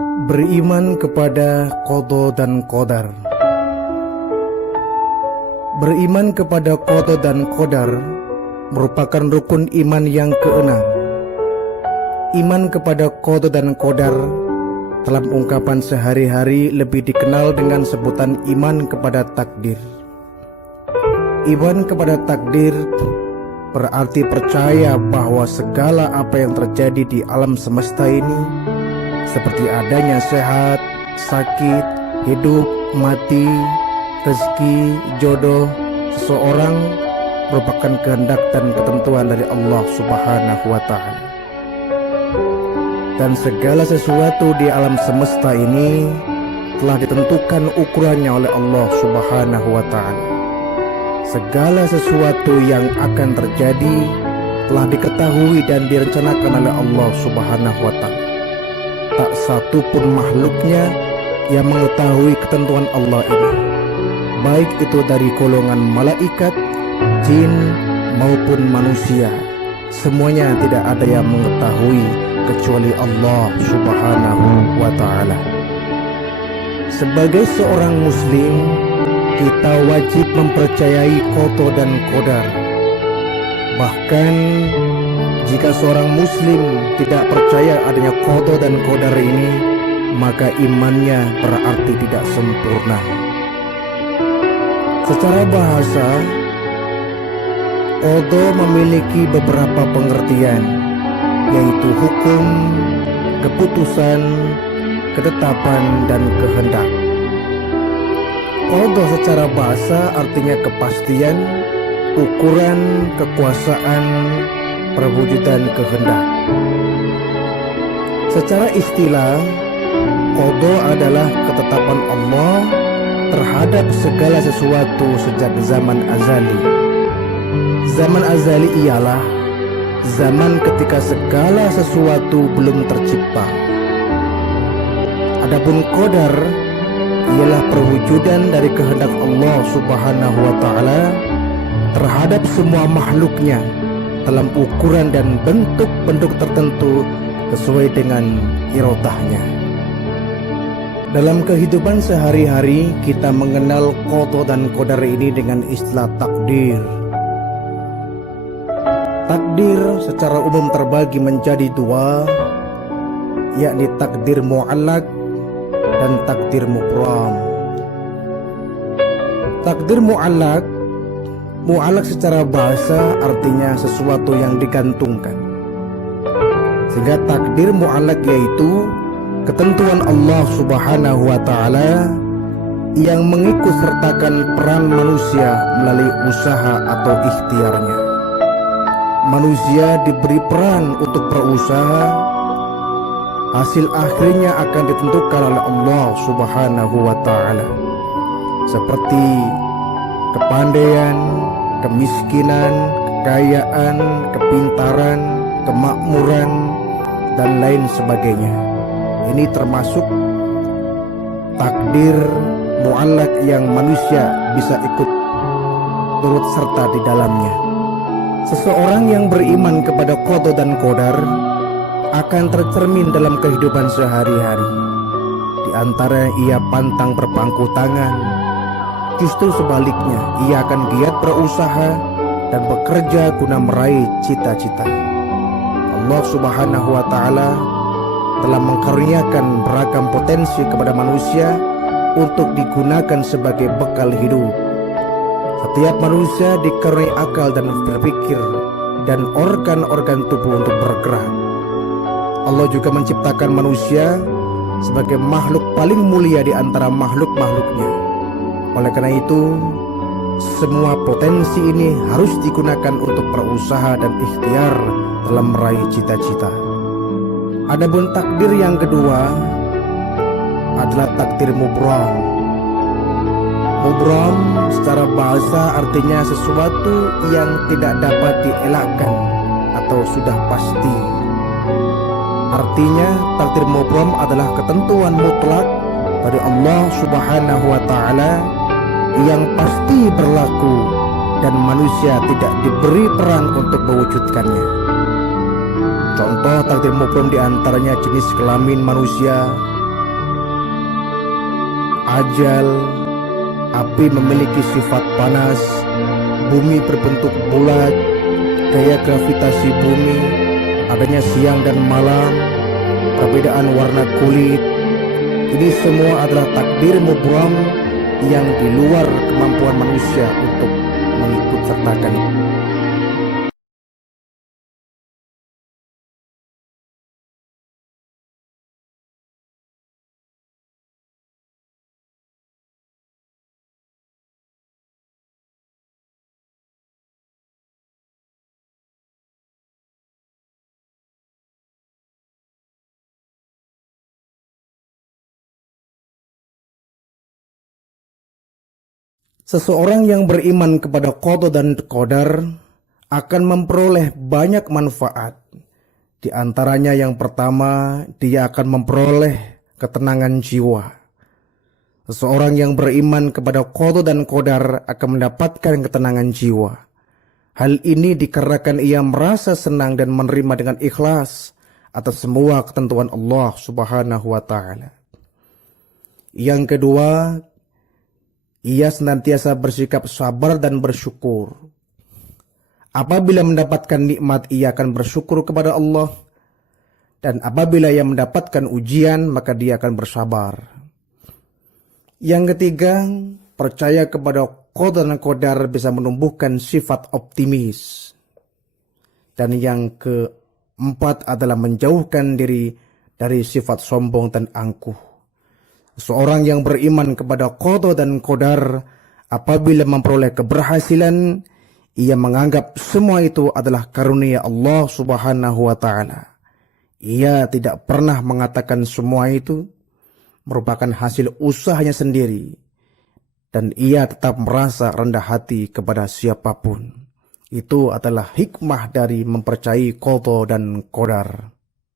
Beriman kepada qada dan qadar. Beriman kepada qada dan qadar merupakan rukun iman yang keenam. Iman kepada qada dan qadar dalam ungkapan sehari-hari lebih dikenal dengan sebutan iman kepada takdir. Iman kepada takdir berarti percaya bahwa segala apa yang terjadi di alam semesta ini, seperti adanya sehat, sakit, hidup, mati, rezeki, jodoh seseorang, merupakan kehendak dan ketentuan dari Allah Subhanahu wa Ta'ala. Dan segala sesuatu di alam semesta ini telah ditentukan ukurannya oleh Allah Subhanahu wa Ta'ala. Segala sesuatu yang akan terjadi telah diketahui dan direncanakan oleh Allah Subhanahu wa Ta'ala. Tak satu pun makhluknya yang mengetahui ketentuan Allah ini, baik itu dari golongan malaikat, jin maupun manusia. Semuanya tidak ada yang mengetahui kecuali Allah Subhanahu wa Ta'ala. Sebagai seorang muslim, kita wajib mempercayai qada dan qadar. Bahkan jika seorang muslim tidak percaya adanya qada dan qadar ini, maka imannya berarti tidak sempurna. Secara bahasa, qada memiliki beberapa pengertian, yaitu hukum, keputusan, ketetapan, dan kehendak. Qada secara bahasa artinya kepastian, ukuran, kekuasaan, perwujudan kehendak. Secara istilah, qada adalah ketetapan Allah terhadap segala sesuatu sejak zaman azali. Zaman azali ialah zaman ketika segala sesuatu belum tercipta. Adapun qadar ialah perwujudan dari kehendak Allah Subhanahu wa Ta'ala terhadap semua makhluknya dalam ukuran dan bentuk-bentuk tertentu sesuai dengan iradahnya. Dalam kehidupan sehari-hari kita mengenal qada dan qadar ini dengan istilah takdir. Takdir secara umum terbagi menjadi dua, yakni takdir mu'allaq dan takdir mubram. Takdir mu'allaq secara bahasa artinya sesuatu yang digantungkan. Sehingga takdir mu'allaq yaitu ketentuan Allah Subhanahu wa Ta'ala yang mengikut sertakan peran manusia melalui usaha atau ikhtiarnya. Manusia diberi peran untuk berusaha, hasil akhirnya akan ditentukan oleh Allah Subhanahu wa Ta'ala, seperti kepandaian, kemiskinan, kekayaan, kepintaran, kemakmuran, dan lain sebagainya. Ini termasuk takdir mu'allaq yang manusia bisa ikut turut serta di dalamnya. Seseorang yang beriman kepada qada dan qadar akan tercermin dalam kehidupan sehari-hari. Di antara ia pantang berpangku tangan, justru sebaliknya ia akan giat berusaha dan bekerja guna meraih cita-cita. Allah Subhanahu wa Ta'ala telah mengkaruniakan beragam potensi kepada manusia untuk digunakan sebagai bekal hidup. Setiap manusia dikaruniai akal dan berpikir dan organ-organ tubuh untuk bergerak. Allah juga menciptakan manusia sebagai makhluk paling mulia di antara makhluk-makhluknya. Oleh karena itu, semua potensi ini harus digunakan untuk berusaha dan ikhtiar dalam meraih cita-cita. Adapun takdir yang kedua adalah takdir mubram. Mubram secara bahasa artinya sesuatu yang tidak dapat dielakkan atau sudah pasti. Artinya takdir mubram adalah ketentuan mutlak dari Allah Subhanahu wa Ta'ala yang pasti berlaku dan manusia tidak diberi peran untuk mewujudkannya. Contoh takdir mubram diantaranya jenis kelamin manusia, ajal, api memiliki sifat panas, bumi berbentuk bulat, gaya gravitasi bumi, adanya siang dan malam, perbedaan warna kulit. Ini semua adalah takdir mubram yang di luar kemampuan manusia untuk mengikut sertakan. Seseorang yang beriman kepada qada dan qadar akan memperoleh banyak manfaat. Di antaranya yang pertama, dia akan memperoleh ketenangan jiwa. Seseorang yang beriman kepada qada dan qadar akan mendapatkan ketenangan jiwa. Hal ini dikarenakan ia merasa senang dan menerima dengan ikhlas atas semua ketentuan Allah Subhanahu wa ta'ala. Yang kedua, ia senantiasa bersikap sabar dan bersyukur. Apabila mendapatkan nikmat, ia akan bersyukur kepada Allah. Dan apabila ia mendapatkan ujian, maka dia akan bersabar. Yang ketiga, percaya kepada qada dan qadar bisa menumbuhkan sifat optimis. Dan yang keempat adalah menjauhkan diri dari sifat sombong dan angkuh. Seorang yang beriman kepada qada dan qadar, apabila memperoleh keberhasilan, ia menganggap semua itu adalah karunia Allah Subhanahu wa ta'ala. Ia tidak pernah mengatakan semua itu merupakan hasil usahanya sendiri, dan ia tetap merasa rendah hati kepada siapapun. Itu adalah hikmah dari mempercayai qada dan qadar.